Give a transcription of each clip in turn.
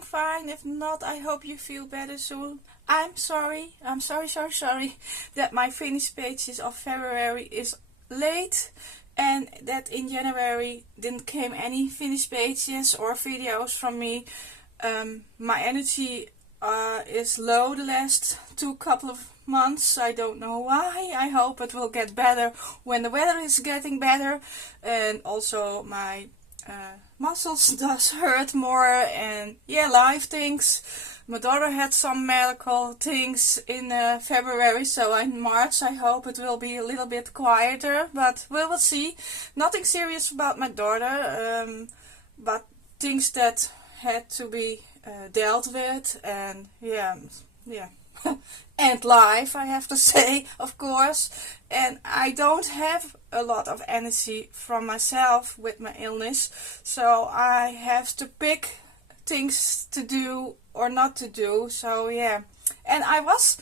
feeling fine. If not, I hope you feel better soon. I'm sorry that my finished pages of February is late, and that in January didn't came any finished pages or videos from me. My energy is low the last couple of months. I don't know why. I hope it will get better when the weather is getting better, and also my muscles does hurt more, and yeah, life things. My daughter had some medical things in February, so in March I hope it will be a little bit quieter, but we will see. Nothing serious about my daughter, but things that had to be dealt with, and yeah. And life, I have to say, of course. And I don't have a lot of energy from myself with my illness, so I have to pick things to do or not to do. So yeah, and I was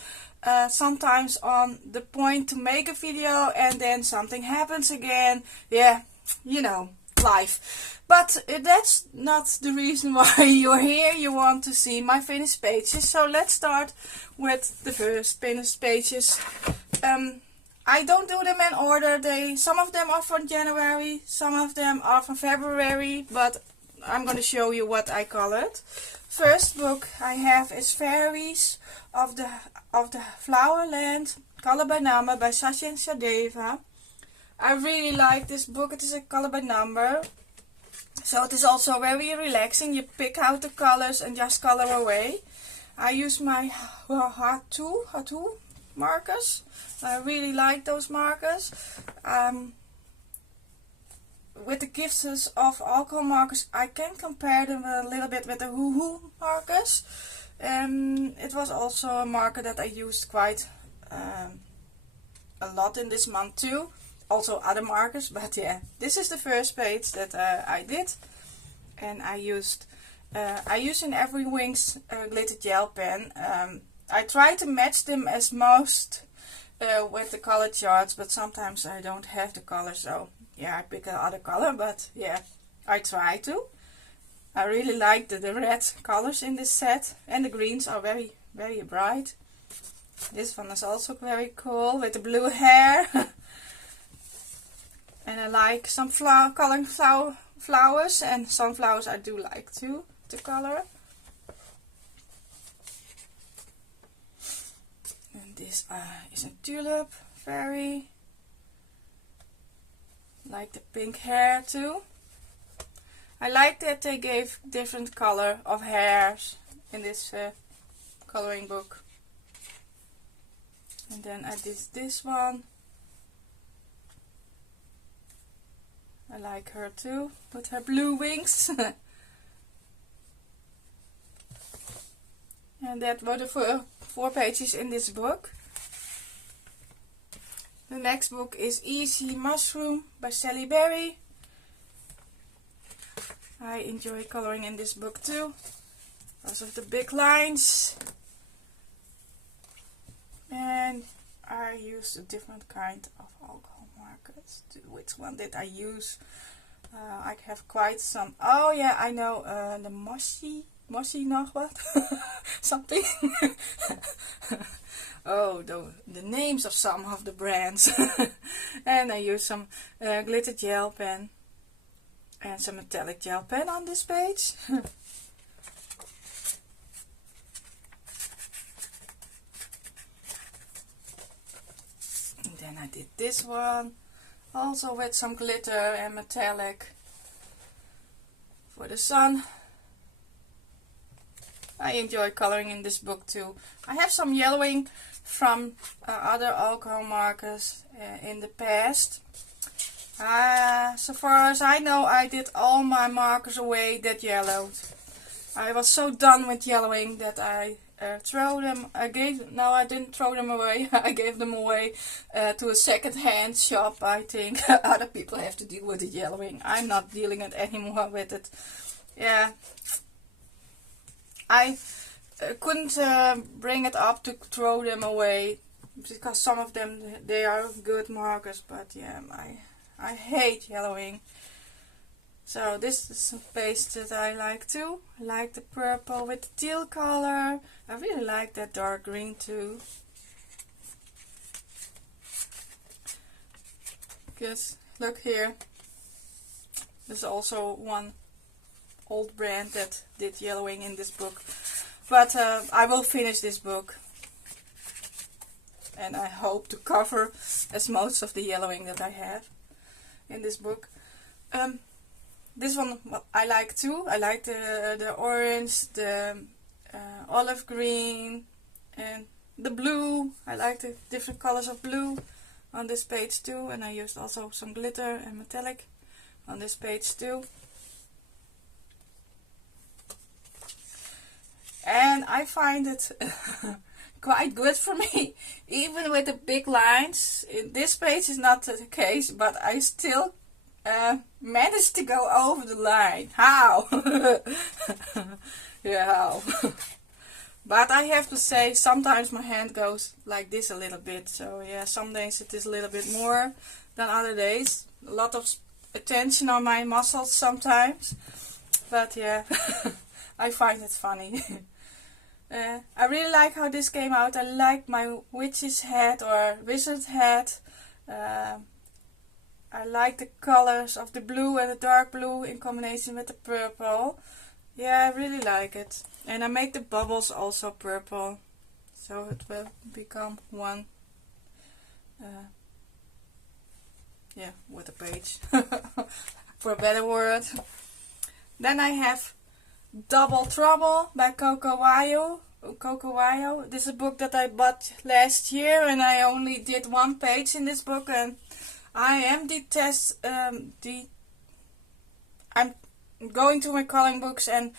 sometimes on the point to make a video, and then something happens again. Yeah, you know, life. But that's not the reason why you're here. You want to see my finished pages. So let's start with the first finished pages. I don't do them in order. Some of them are from January, some of them are from February, but I'm going to show you what I colored. First book I have is Fairies of the Flowerland, Color by Number by Sasha and Shadeva. I really like this book. It is a color by number. So it is also very relaxing. You pick out the colors and just color away. I use my Hatu markers. I really like those markers. With the gifts of alcohol markers, I can compare them a little bit with the Hoo markers. It was also a marker that I used quite a lot in this month too. Also other markers, but yeah, this is the first page that I did, and I use in Every Wings glitter gel pen. I try to match them as most with the color charts, but sometimes I don't have the color, so yeah, I pick another color, but yeah, I try to. I really like the red colors in this set, and the greens are very, very bright. This one is also very cool with the blue hair. And I like some coloring flowers, and sunflowers I do like too to color. And this is a tulip fairy. Like the pink hair too. I like that they gave different color of hairs in this coloring book. And then I did this one. I like her too, with her blue wings. And that were the four pages in this book. The next book is Easy Mushroom by Sally Berry. I enjoy coloring in this book too, because of the big lines. And I use a different kind of alcohol markers. Which one did I use? I have quite some. Oh yeah, I know the Moshi nog wat? Something. Oh, the names of some of the brands. And I use some glitter gel pen and some metallic gel pen on this page. And then I did this one, also with some glitter and metallic for the sun. I enjoy coloring in this book too. I have some yellowing from other alcohol markers in the past. So far as I know, I did all my markers away that yellowed. I was so done with yellowing that I throw them. I didn't throw them away. I gave them away to a second-hand shop. I think other people have to deal with the yellowing. I'm not dealing it anymore with it. Yeah, I couldn't bring it up to throw them away, because some of them, they are good markers, but yeah, I hate yellowing. So this is a page that I like too. I like the purple with the teal color. I really like that dark green too. Because look here, there's also one old brand that did yellowing in this book. But I will finish this book. And I hope to cover as most of the yellowing that I have in this book. This one I like too. I like the orange, the olive green, and the blue. I like the different colors of blue on this page too. And I used also some glitter and metallic on this page too. And I find it quite good for me, even with the big lines. This page is not the case, but I still managed to go over the line. How? Yeah, how? But I have to say, sometimes my hand goes like this a little bit. So yeah, some days it is a little bit more than other days. A lot of attention on my muscles sometimes. But yeah, I find it funny. I really like how this came out. I like my witch's hat or wizard hat. I like the colors of the blue and the dark blue in combination with the purple. Yeah, I really like it. And I make the bubbles also purple. So it will become one. Yeah, with a page. For a better word. Then I have Double Trouble by Coco Wayo. This is a book that I bought last year, and I only did one page in this book, and I am I'm going to my coloring books and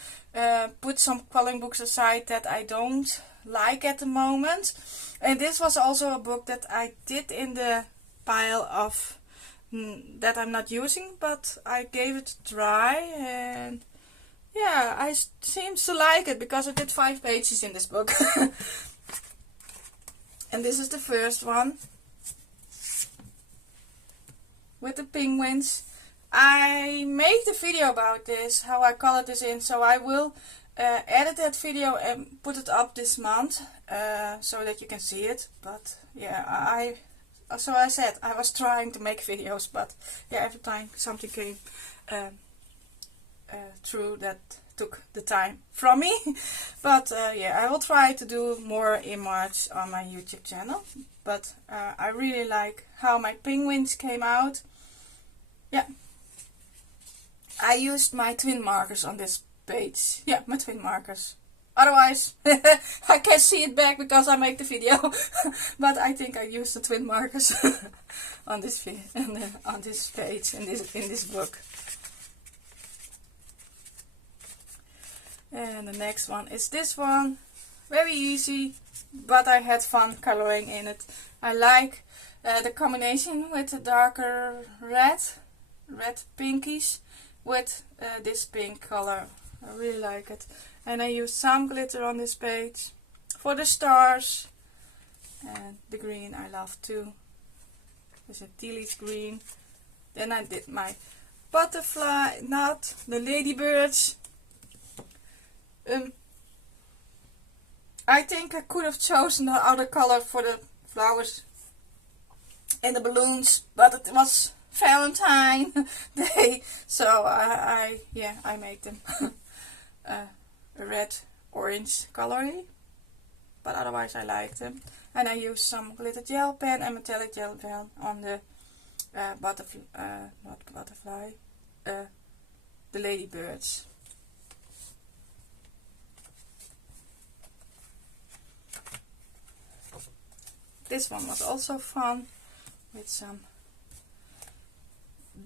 put some coloring books aside that I don't like at the moment. And this was also a book that I did in the pile of that I'm not using, but I gave it a try, and yeah, I seems to like it because I did 5 pages in this book. And this is the first one with the penguins. I made a video about this, how I colored this in, so I will edit that video and put it up this month so that you can see it. But yeah, so I said I was trying to make videos, but yeah, every time something came through that took the time from me. But yeah, I will try to do more in March on my YouTube channel. But I really like how my penguins came out. Yeah, I used my twin markers on this page. Yeah, my twin markers. Otherwise, I can't see it back because I make the video. But I think I used the twin markers on this on this page in this book. And the next one is this one. Very easy, but I had fun coloring in it. I like the combination with the darker red pinkish with this pink color. I really like it. And I used some glitter on this page for the stars. And the green I love too. There's a tealish green. Then I did my butterfly, not the ladybirds. I think I could have chosen the other color for the flowers and the balloons, but it was Valentine Day, so I made them a red orange coloring, but otherwise I like them. And I used some glitter gel pen and metallic gel pen on the the ladybirds. This one was also fun with some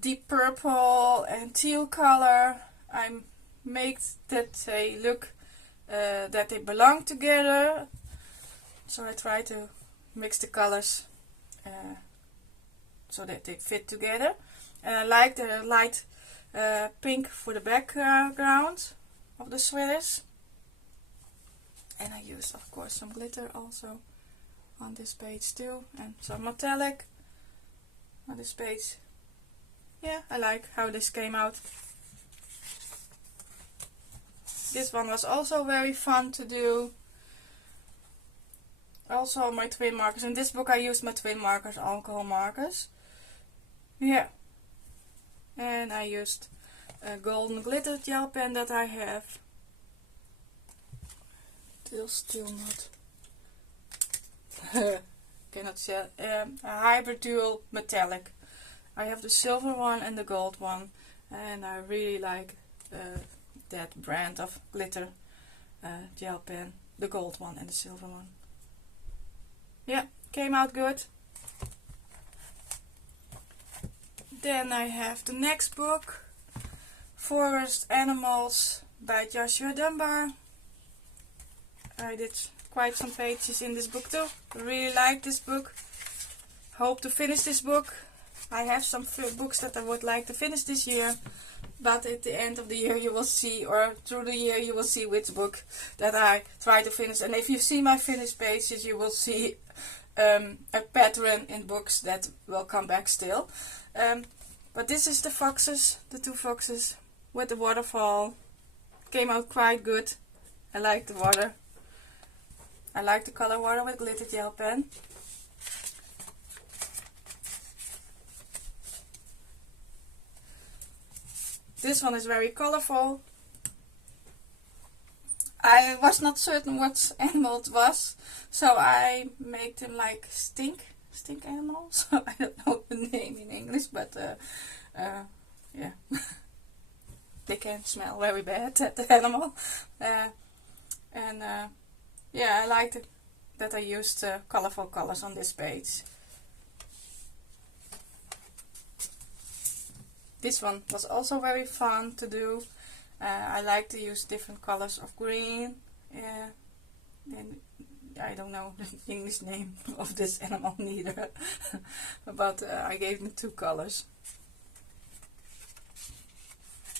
deep purple and teal color. I made that they look that they belong together. So I try to mix the colors so that they fit together. And I like the light pink for the background of the sweaters. And I used, of course, some glitter also on this page too, and some metallic on this page. Yeah, I like how this came out. This one was also very fun to do. Also my twin markers. In this book I used my twin markers, alcohol markers. Yeah. And I used a golden glitter gel pen that I have. Still not. Cannot say. A hybrid dual metallic. I have the silver one and the gold one. And I really like that brand of glitter gel pen. The gold one and the silver one. Yeah, came out good. Then I have the next book, Forest Animals by Joshua Dunbar. I did quite some pages in this book too. Really like this book. Hope to finish this book. I have some books that I would like to finish this year. But at the end of the year you will see, or through the year you will see which book that I try to finish. And if you see my finished pages, you will see a pattern in books that will come back still. But this is the foxes, the two foxes with the waterfall. Came out quite good. I like the water. I like the color water with glitter gel pen. This one is very colorful. I was not certain what animal it was, so I made them like stink animals. I don't know the name in English, but yeah, they can smell very bad, that animal. Yeah, I liked it that I used colorful colors on this page. This one was also very fun to do. I like to use different colors of green. And I don't know the English name of this animal neither. But I gave them two colors.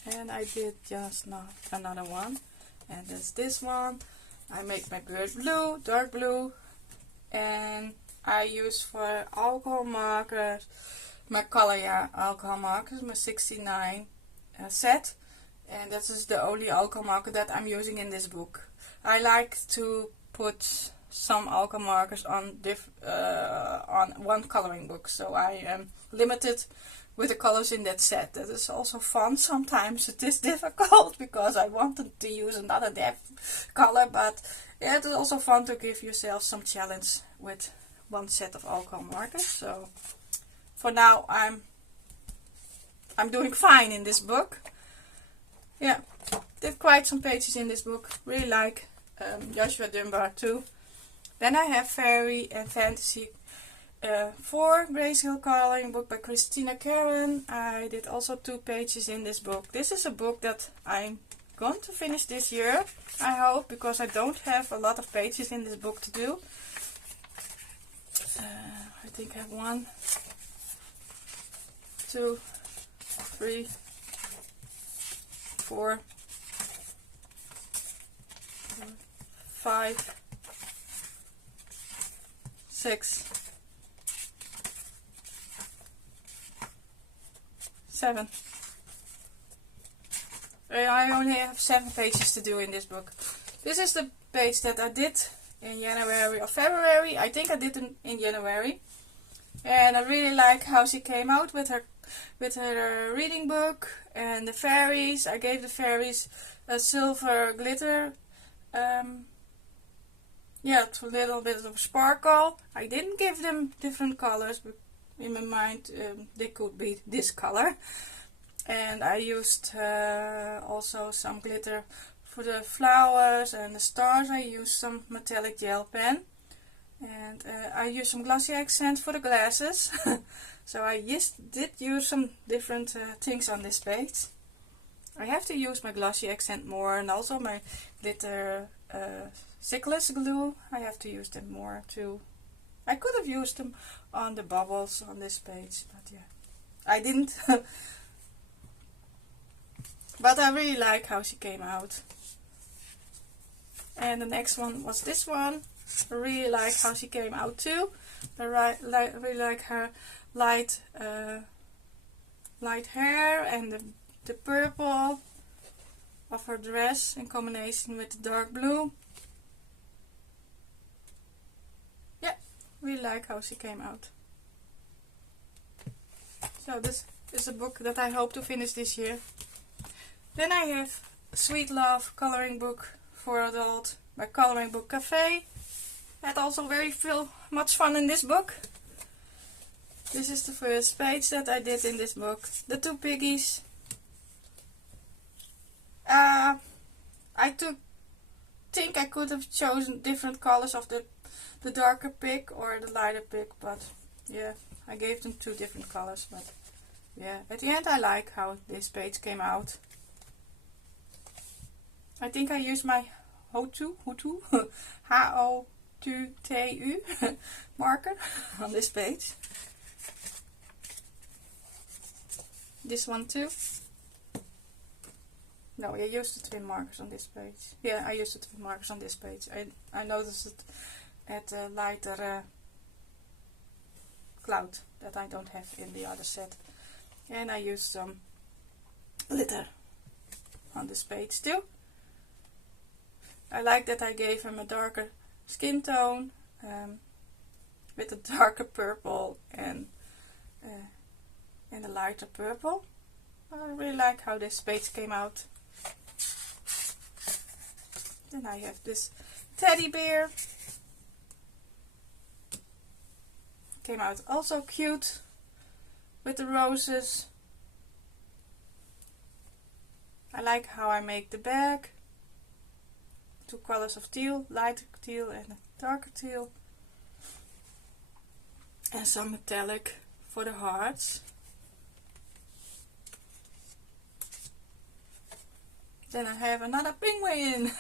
And I did just now another one. And that's this one. I make my bird blue, dark blue. And I use for alcohol markers my color, yeah, alcohol markers, my 69 set, and that is the only alcohol marker that I'm using in this book. I like to put some alcohol markers on one coloring book, so I am limited with the colors in that set. That is also fun. Sometimes it is difficult because I wanted to use another color, but yeah, it is also fun to give yourself some challenge with one set of alcohol markers. So for now, I'm doing fine in this book. Yeah, did quite some pages in this book. Really like Joshua Dunbar too. Then I have Fairy and Fantasy 4 Grayscale coloring book by Christina Karen. I did also 2 pages in this book. This is a book that I'm going to finish this year, I hope, because I don't have a lot of pages in this book to do. I think I have 1, 2, 3, 4, 5, 6, 7. I only have 7 pages to do in this book. This is the page that I did in January or February. I think I did it in January. And I really like how she came out with her reading book and the fairies. I gave the fairies a silver glitter. Yeah, a little bit of sparkle. I didn't give them different colors, but in my mind they could be this color. And I used also some glitter for the flowers and the stars. I used some metallic gel pen. And I used some glossy accent for the glasses. So I did use some different things on this page. I have to use my glossy accent more, and also my glitter stickless glue. I have to use them more too. I could have used them on the bubbles on this page, but yeah, I didn't. But I really like how she came out. And the next one was this one. I really like how she came out too. I really like her light hair and the purple. of her dress in combination with the dark blue. Yeah, really like how she came out. So this is a book that I hope to finish this year. Then I have Sweet Love coloring book for adult by Coloring Book Cafe. Had also much fun in this book. This is the first page that I did in this book. The two piggies. I think I could have chosen different colors of the darker pig or the lighter pig, but yeah, I gave them two different colors. But yeah, at the end I like how this page came out. I think I used my Hutu H-O-2-T-U marker on this page. This one too. No, I used the twin markers on this page. Yeah, I used the twin markers on this page. I noticed it at a lighter cloud that I don't have in the other set. And I used some glitter on this page too. I like that I gave him a darker skin tone with a darker purple and a lighter purple. I really like how this page came out. Then I have this teddy bear. Came out also cute with the roses. I like how I make the bag. Two colors of teal, lighter teal and a darker teal. And some metallic for the hearts. Then I have another penguin.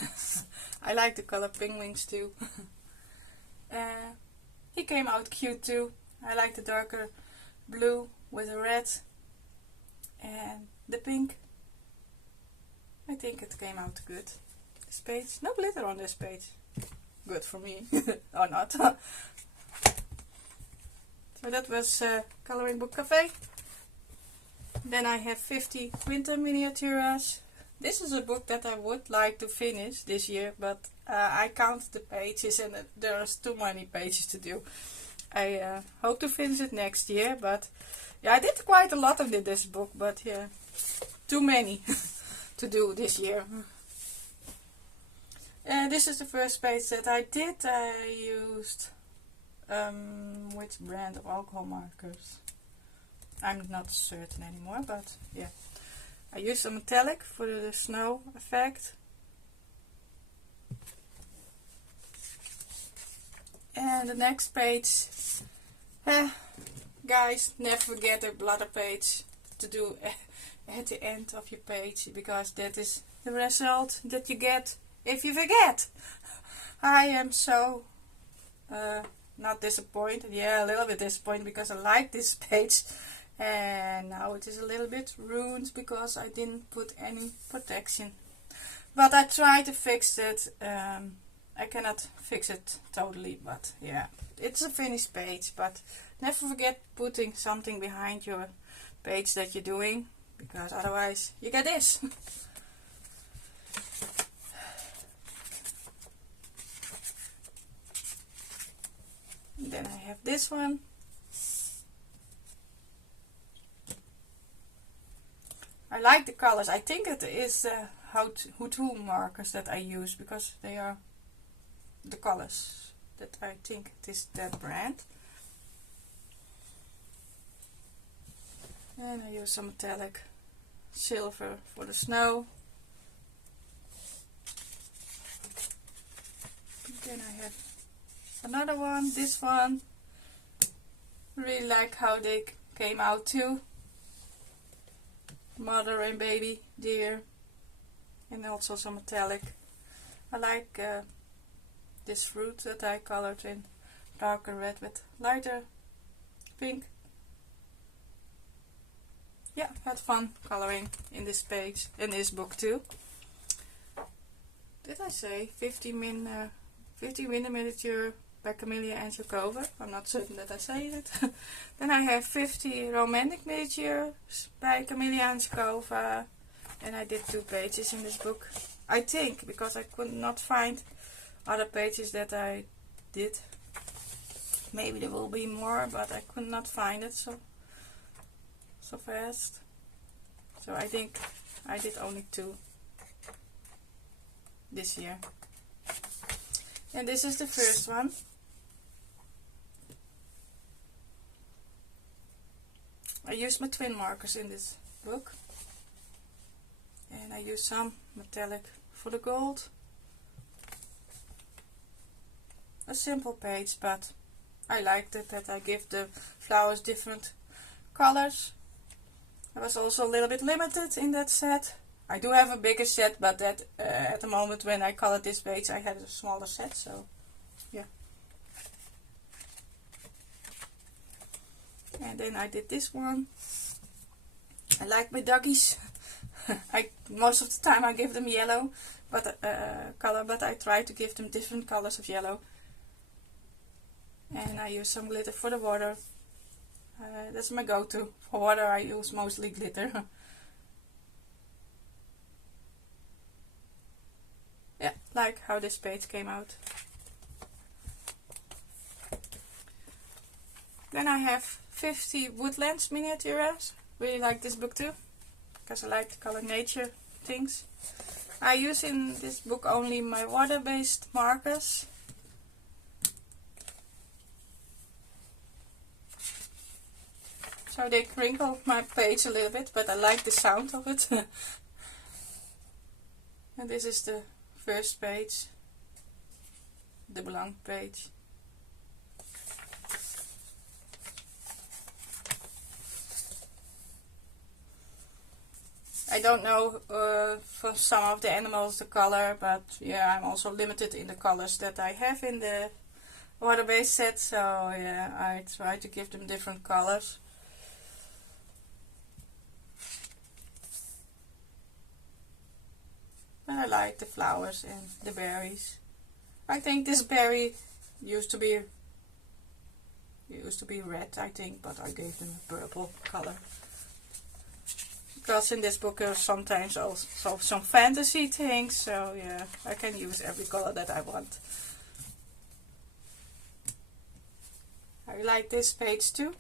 I like the color penguins too. He came out cute too. I like the darker blue with the red and the pink. I think it came out good. This page, no glitter on this page. Good for me, or not. So that was Coloring Book Cafe. Then I have 50 winter miniatures. This is a book that I would like to finish this year, but I counted the pages and there's too many pages to do. I hope to finish it next year, but yeah, I did quite a lot of this book, but yeah, too many to do this year. This is the first page that I did. I used which brand of alcohol markers? I'm not certain anymore, but yeah. I used a metallic for the snow effect. And the next page, guys, never forget the bladder page to do at the end of your page, because that is the result that you get if you forget. I am so not disappointed, yeah, a little bit disappointed, because I like this page. And now it is a little bit ruined because I didn't put any protection. But I tried to fix it. I cannot fix it totally, but yeah, it's a finished page. But never forget putting something behind your page that you're doing, because otherwise you get this. Then I have this one. I like the colors. I think it is Hutu markers that I use, because they are the colors that I think it is that brand. And I use some metallic silver for the snow. Then I have another one, this one. Really like how they came out too. Mother and baby deer, and also some metallic. I like this fruit that I colored in darker red with lighter pink. Yeah, had fun coloring in this page, in this book too. Did I say 50 winter miniature by Camellia and Jakova? I'm not certain that I say it. Then I have 50 romantic miniatures by Camellia and Jakova. And I did 2 pages in this book, I think, because I could not find other pages that I did. Maybe there will be more, but I could not find it so fast. So I think I did only 2 this year. And this is the first one. I used my twin markers in this book. And I used some metallic for the gold. A simple page, but I liked it that I give the flowers different colors. I was also a little bit limited in that set. I do have a bigger set, but that at the moment when I colored this page I had a smaller set, so yeah. And then I did this one. I like my doggies. Most of the time I give them yellow color, but I try to give them different colors of yellow. And I use some glitter for the water. That's my go-to. For water I use mostly glitter. Yeah, like how this page came out. Then I have 50 woodlands miniatures. Really like this book too, because I like to color nature things. I use in this book only my water-based markers. So they crinkle my page a little bit, but I like the sound of it. And this is the first page, the blank page. I don't know for some of the animals the color, but yeah, I'm also limited in the colors that I have in the water-based set, so yeah, I try to give them different colors. And I like the flowers and the berries. I think this berry used to be red, I think, but I gave them a purple color. Because in this book there are sometimes also some fantasy things, so yeah, I can use every color that I want. I like this page too.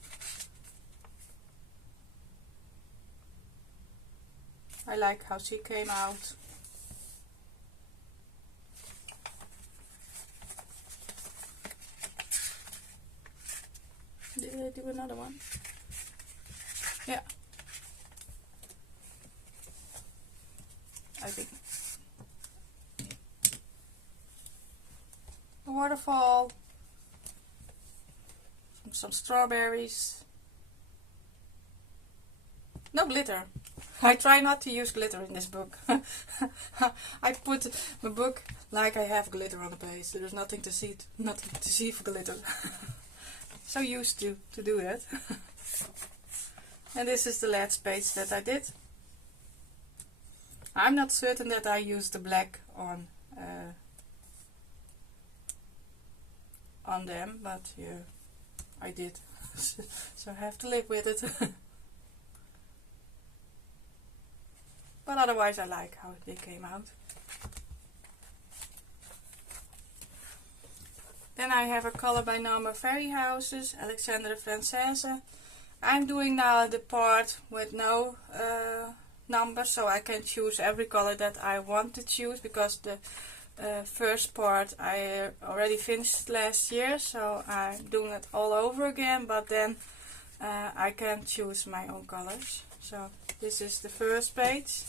I like how she came out. Did I do another one? Yeah. I think. A waterfall. Some strawberries. No glitter. I try not to use glitter in this book. I put my book like I have glitter on the page. There's nothing to see for glitter. So used to do that. And this is the last page that I did. I'm not certain that I used the black on them, but yeah, I did. So I have to live with it. But otherwise I like how they came out. Then I have a color by number fairy houses, Alexandre Francaise. I'm doing now the part with no numbers, so I can choose every color that I want to choose, because the first part I already finished last year, so I'm doing it all over again, but then I can choose my own colors. So this is the first page.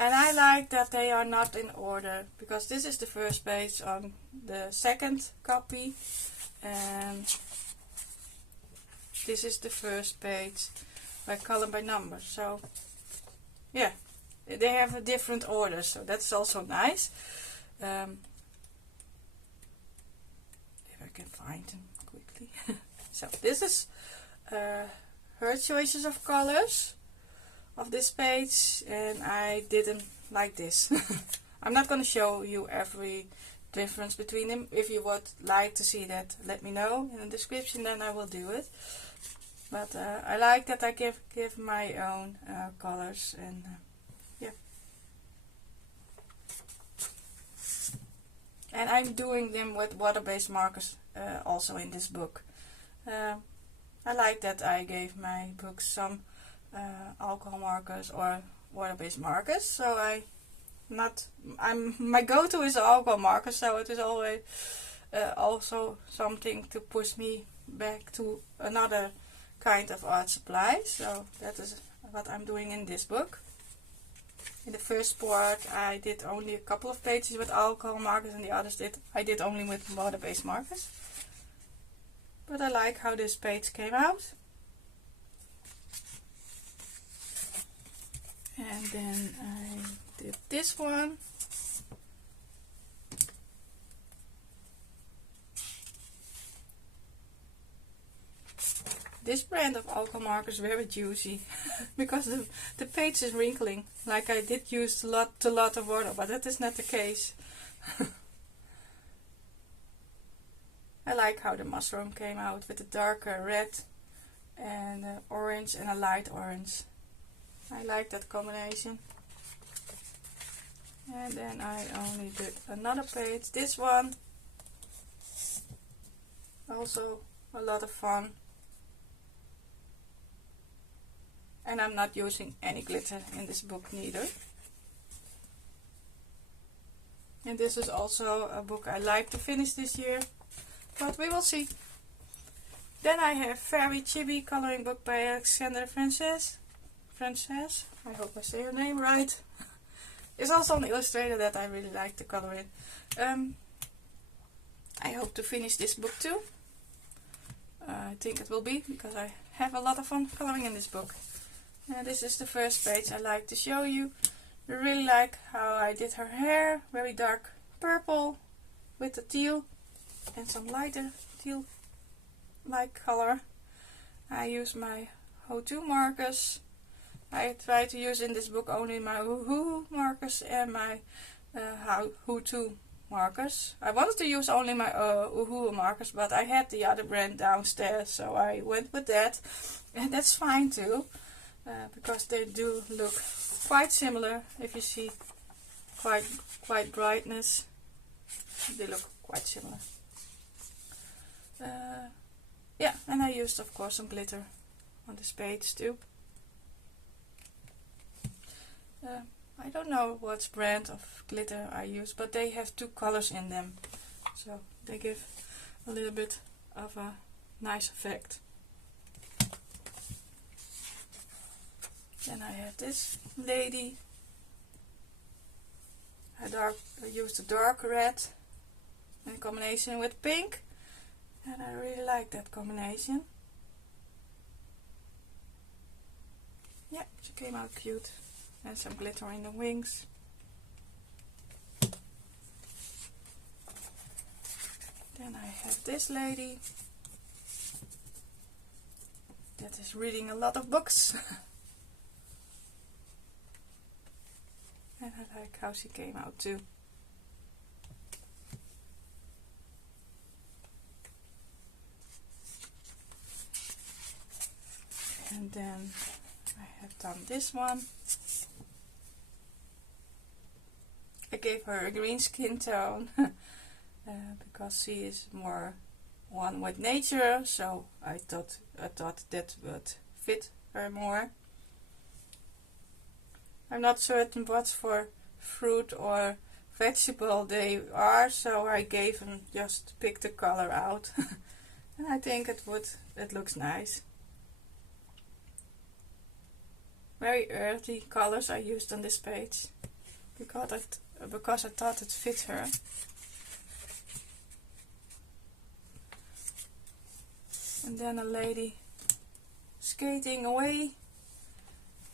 And I like that they are not in order, because this is the first page on the second copy, and this is the first page by color by number. So yeah, they have a different order, so that's also nice. If I can find them quickly. So this is her choices of colors of this page, and I did them like this. I'm not going to show you every difference between them. If you would like to see that, let me know in the description, then I will do it. But I like that I give my own colors, and yeah. And I'm doing them with water-based markers also in this book. I like that I gave my books some alcohol markers or water-based markers. So my go-to is alcohol markers, so it is always also something to push me back to another kind of art supply. So that is what I'm doing in this book. In the first part I did only a couple of pages with alcohol markers, and the others I did only with water-based markers. But I like how this page came out. And then I did this one. This brand of alcohol marker is very juicy because the page is wrinkling. Like I did use a lot of water, but that is not the case. I like how the mushroom came out with a darker red and orange and a light orange. I like that combination. And then I only did another page, this one. Also a lot of fun. And I'm not using any glitter in this book neither. And this is also a book I like to finish this year, but we will see. Then I have Very Chibi coloring book by Alexandra Frances. I hope I say her name right. Is also an illustrator that I really like to color in. I hope to finish this book too. I think it will be, because I have a lot of fun coloring in this book. This is the first page I like to show you. I really like how I did her hair, very dark purple with the teal and some lighter teal like color. I use my Ho2 markers. I try to use in this book only my Woohoo markers and my Ho2 markers. I wanted to use only my Woohoo markers, but I had the other brand downstairs, so I went with that, and that's fine too. Because they do look quite similar. If you see quite brightness, they look quite similar. Yeah, and I used of course some glitter on this page too. I don't know what brand of glitter I use, but they have two colors in them, so they give a little bit of a nice effect. Then I have this lady. I used a dark red in combination with pink, and I really like that combination. Yeah, she came out cute, and some glitter in the wings. Then I have this lady that is reading a lot of books. And I like how she came out too. And then I have done this one. I gave her a green skin tone because she is more one with nature, so I thought that would fit her more. I'm not certain what for fruit or vegetable they are, so I gave them just pick the color out. And I think it looks nice. Very earthy colors I used on this page because I thought it fit her. And then a lady skating away.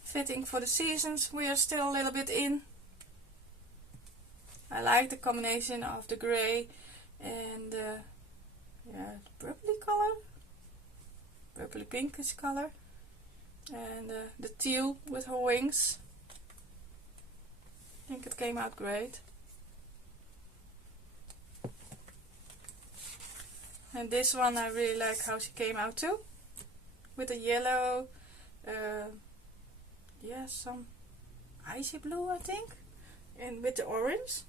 Fitting for the seasons we are still a little bit in. I like the combination of the grey and the purpley color, purpley pinkish color, and the teal with her wings. I think it came out great. And this one I really like how she came out too, with the yellow. Yeah, some icy blue I think, and with the orange.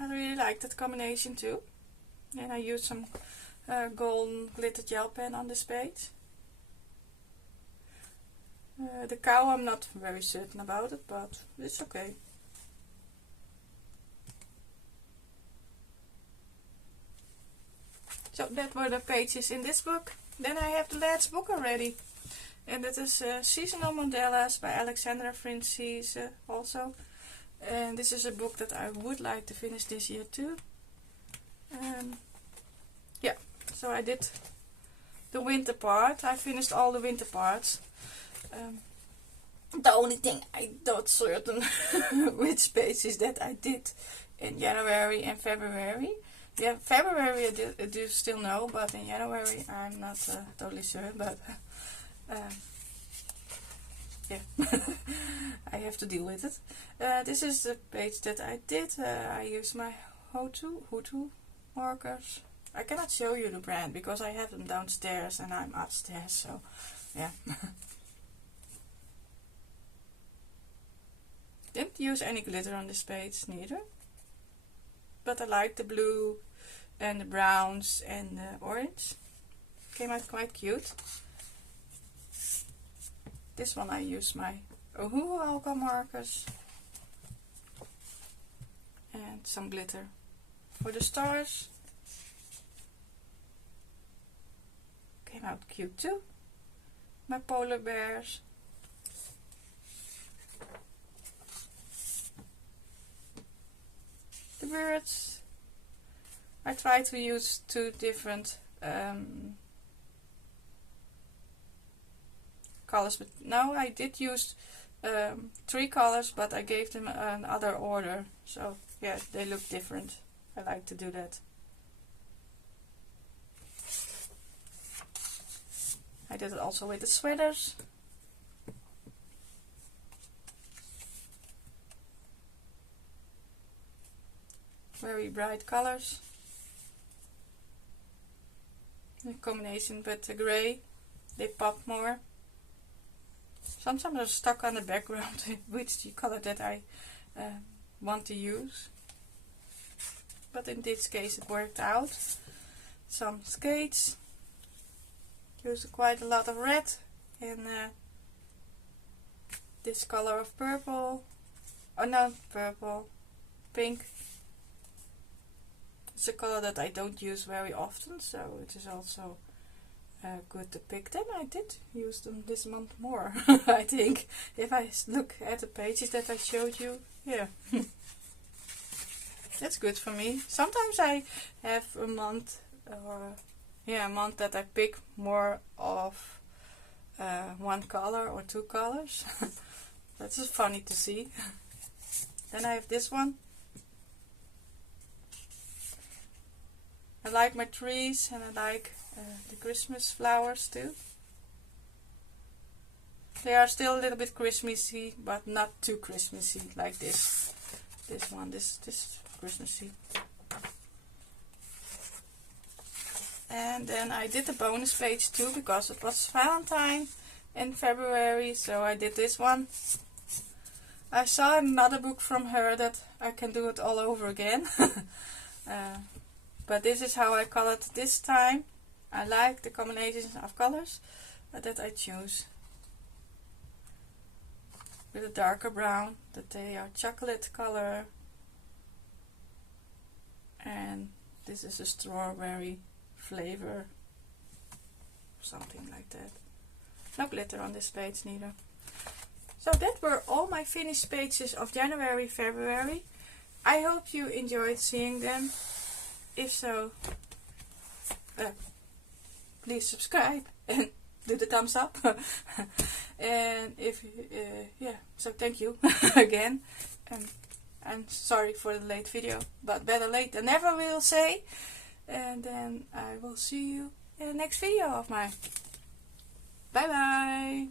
I really like that combination too. And I use some golden glitter gel pen on this page. The cow I'm not very certain about it, but it's okay. So that were the pages in this book. Then I have the last book already. And that is Seasonal Mandalas by Alexandra Francis also. And this is a book that I would like to finish this year too. Yeah, so I did the winter part. I finished all the winter parts. The only thing I'm not certain which pages that I did in January and February. Yeah, February I do still know, but in January I'm not totally sure. But yeah, I have to deal with it. This is the page that I did. I use my Hutu markers. I cannot show you the brand because I have them downstairs and I'm upstairs. So yeah. Didn't use any glitter on this page neither. But I like the blue and the browns and the orange. Came out quite cute. This one I use my Ohuhu alcohol markers. And some glitter for the stars. Came out cute too. My polar bears. The birds. I try to use two different colors, but now I did use 3 colors, but I gave them another order, so yeah, they look different. I like to do that. I did it also with the sweaters. Very bright colors. In combination with the grey, they pop more. Sometimes they're stuck on the background, which the color that I want to use. But in this case it worked out. Some skates. Used quite a lot of red in this color of purple. Oh no, purple. Pink. It's a color that I don't use very often, so it is also good to pick them. I did use them this month more, I think. If I look at the pages that I showed you, yeah. That's good for me. Sometimes I have a month, a month that I pick more of one color or 2 colors. That's just funny to see. Then I have this one. I like my trees and I like the Christmas flowers too. They are still a little bit Christmassy, but not too Christmassy like this. This one, this Christmassy. And then I did the bonus page too because it was Valentine in February, so I did this one. I saw another book from her that I can do it all over again. But this is how I colored this time. I like the combinations of colors that I choose. With a darker brown, that they are chocolate color. And this is a strawberry flavor. Something like that. No glitter on this page neither. So that were all my finished pages of January, February. I hope you enjoyed seeing them. If so, please subscribe and do the thumbs up. And if, so thank you again. And I'm sorry for the late video, but better late than never, we'll say. And then I will see you in the next video of mine. Bye bye.